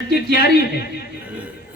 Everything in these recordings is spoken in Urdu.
کی کیاری ہے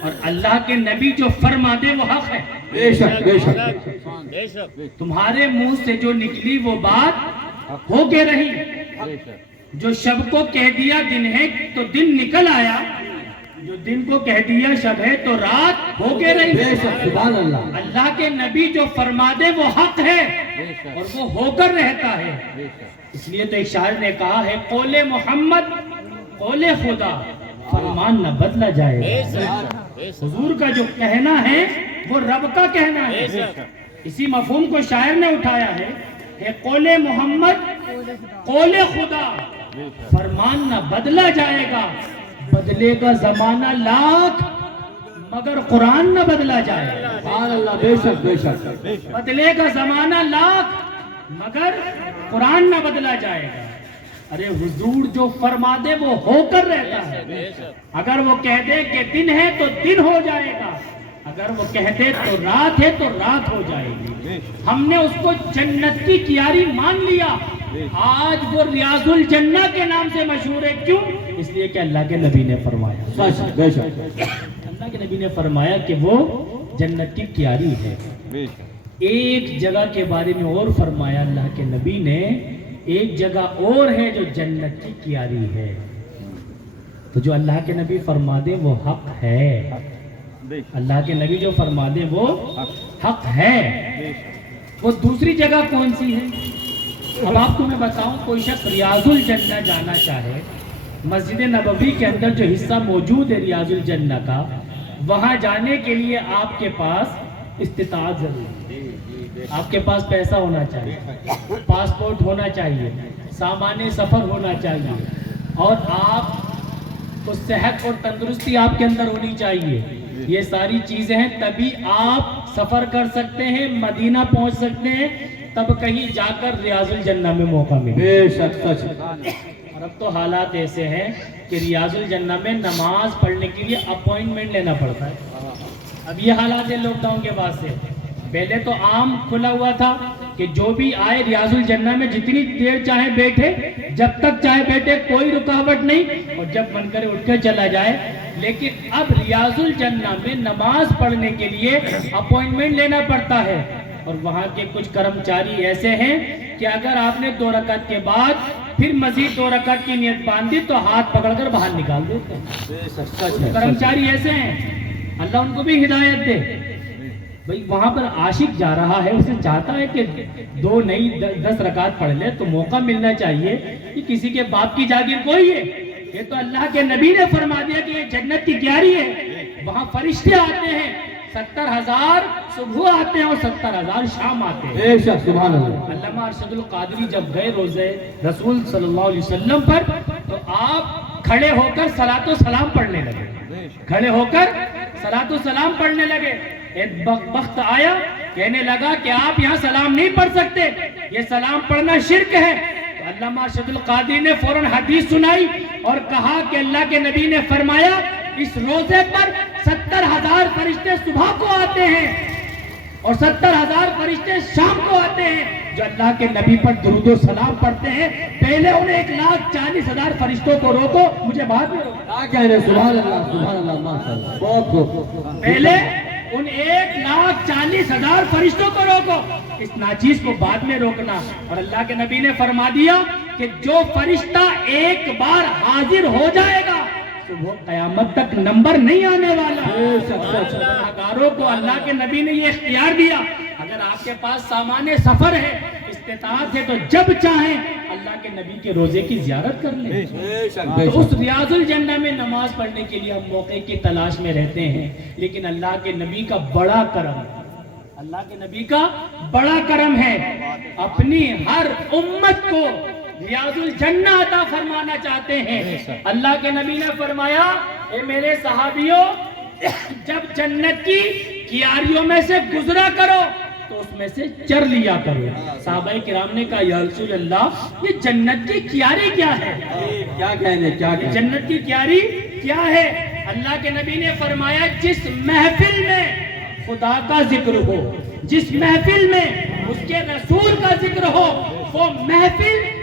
اور اللہ کے نبی جو فرما دے وہ حق ہے. بے شک بے شک. تمہارے منہ سے جو نکلی وہ بات ہو کے رہی. جو شب کو کہہ دیا دن ہے تو دن نکل آیا, جو دن کو کہہ دیا شب ہے تو رات ہو کے رہی. بے شک سبحان اللہ. اللہ کے نبی جو فرما دے وہ حق ہے اور وہ ہو کر رہتا ہے. اس لیے تو ایک شاعر نے کہا ہے قول محمد قول خدا فرمان نہ بدلا جائے. حضور کا جو کہنا ہے وہ رب کا کہنا ہے. اسی مفہوم کو شاعر نے اٹھایا ہے کہ قول محمد قول خدا فرمان نہ بدلا جائے گا. بدلے گا زمانہ لاکھ مگر قرآن نہ بدلا جائے گا. سبحان اللہ. بے شک بے شک. بدلے گا زمانہ لاکھ مگر قرآن نہ بدلا جائے گا. ارے حضور جو فرما دے وہ ہو کر رہتا ہے. اگر وہ کہہ دے کہ دن ہے تو دن ہو جائے گا, اگر وہ کہہ دے تو رات ہے تو رات ہو جائے گی. ہم نے اس کو جنت کی کیاری مان لیا. آج وہ ریاض الجنہ کے نام سے مشہور ہے. کیوں؟ اس لیے کہ اللہ کے نبی نے فرمایا. بے شک. اللہ کے نبی نے فرمایا کہ وہ جنت کی کیاری ہے. ایک جگہ کے بارے میں اور فرمایا اللہ کے نبی نے, ایک جگہ اور ہے جو جنت کی کیاری ہے. تو جو اللہ کے نبی فرما دے وہ حق ہے. اللہ کے نبی جو فرما دے وہ حق ہے. وہ دوسری جگہ کون سی ہے؟ اب آپ کو میں بتاؤں, کوئی شخص ریاض الجنہ جانا چاہے, مسجد نبوی کے اندر جو حصہ موجود ہے ریاض الجنہ کا, وہاں جانے کے لیے آپ کے پاس استطاعت ضروری ہے. آپ کے پاس پیسہ ہونا چاہیے, پاسپورٹ ہونا چاہیے, سامان سفر ہونا چاہیے, اور آپ کو صحت اور تندرستی آپ کے اندر ہونی چاہیے. یہ ساری چیزیں ہیں, تبھی آپ سفر کر سکتے ہیں, مدینہ پہنچ سکتے ہیں, تب کہیں جا کر ریاض الجنہ میں موقع ملے. بے شک سچ. اور اب تو حالات ایسے ہیں کہ ریاض الجنہ میں نماز پڑھنے کے لیے اپوائنٹمنٹ لینا پڑتا ہے. اب یہ حالات ہے لاک ڈاؤن کے بعد سے. پہلے تو عام کھلا ہوا تھا کہ جو بھی آئے ریاض الجنہ میں جتنی دیر چاہے بیٹھے, جب تک چاہے بیٹھے, کوئی رکاوٹ نہیں, اور جب من کرے اٹھ کے چلا جائے. لیکن اب ریاض الجنہ میں نماز پڑھنے کے لیے اپوائنٹمنٹ لینا پڑتا ہے. اور وہاں کے کچھ کرمچاری ایسے ہیں کہ اگر آپ نے 2 رکعت کے بعد پھر مزید 2 رکعت کی نیت باندھی تو ہاتھ پکڑ کر باہر نکال دیتے ہیں. کرمچاری ایسے ہیں, اللہ ان کو بھی ہدایت دے. بھئی وہاں پر عاشق جا رہا ہے, اسے چاہتا ہے کہ 2 نہیں 10 رکعت پڑھ لے, تو موقع ملنا چاہیے کہ کسی کے باپ کی جاگیر کوئی ہے. یہ تو اللہ کے نبی نے فرما دیا کہ یہ جنت کی کیاری ہے. وہاں فرشتے آتے ہیں, 70,000 صبح آتے ہیں اور 70,000 شام آتے ہیں. بے شک سبحان اللہ. علامہ ارشد القادری جب گئے روزے رسول صلی اللہ علیہ وسلم پر, تو آپ کھڑے ہو کر صلاۃ و سلام پڑھنے لگے. کھڑے ہو کر صلاۃ و سلام پڑھنے لگے. ایک وقت آیا, کہنے لگا کہ آپ یہاں سلام نہیں پڑھ سکتے, یہ سلام پڑھنا شرک ہے. تو علامہ ارشد القادری نے فوراً حدیث سنائی اور کہا کہ اللہ کے نبی نے فرمایا اس روزے پر 70,000 فرشتے صبح کو آتے ہیں اور 70,000 فرشتے شام کو آتے ہیں جو اللہ کے نبی پر درود و سلام پڑھتے ہیں. پہلے انہیں 1,40,000 فرشتوں کو روکو, مجھے بعد میں روکو. کیا کہہ رہے؟ سبحان اللہ سبحان اللہ ماشاءاللہ. بہت خوب. پہلے ان 1,40,000 فرشتوں کو روکو, اس ناچیز کو بعد میں روکنا. اور اللہ کے نبی نے فرما دیا کہ جو فرشتہ ایک بار حاضر ہو جائے گا صبح قیامت تک نمبر نہیں آنے والا. گناہگاروں کو اللہ کے نبی نے یہ اختیار دیا, اگر آپ کے پاس سامان سفر ہے, استطاعت ہے, تو جب چاہیں اللہ کے نبی کے روزے کی زیارت کر لیں. تو اس ریاض الجنہ میں نماز پڑھنے کے لیے ہم موقع کی تلاش میں رہتے ہیں, لیکن اللہ کے نبی کا بڑا کرم ہے. اللہ کے نبی کا بڑا کرم ہے, اپنی ہر امت کو ریاض الجنہ عطا فرمانا چاہتے ہیں. اللہ کے نبی نے فرمایا اے میرے صحابیوں, جب جنت کی کیاریوں میں سے گزرا کرو تو اس میں سے چر لیا کرو. صحابہ کرام نے کہا یا رسول اللہ یہ جنت کی کیاری کیا ہے؟ کیا کہنے کیا کہنے جنت کی کیاری کیا ہے؟ اللہ کے نبی نے فرمایا جس محفل میں خدا کا ذکر ہو, جس محفل میں اس کے رسول کا ذکر ہو, وہ محفل